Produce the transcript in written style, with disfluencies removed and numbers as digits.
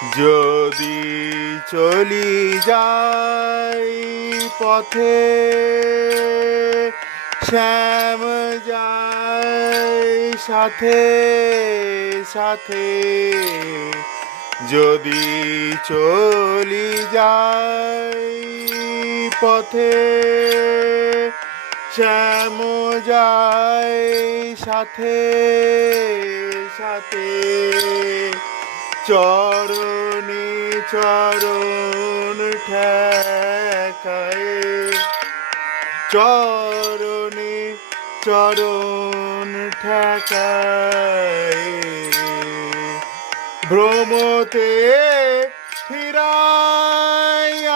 যদি চলি যাই পথে, শ্যাম যায় সাথে সাথে। যদি চলি যাই পথে, শ্যাম যায় সাথে সাথে। চরণে চরণ ঠেকায়, চরণে চরণ ঠেকায়। ভ্রমতে ফিরাই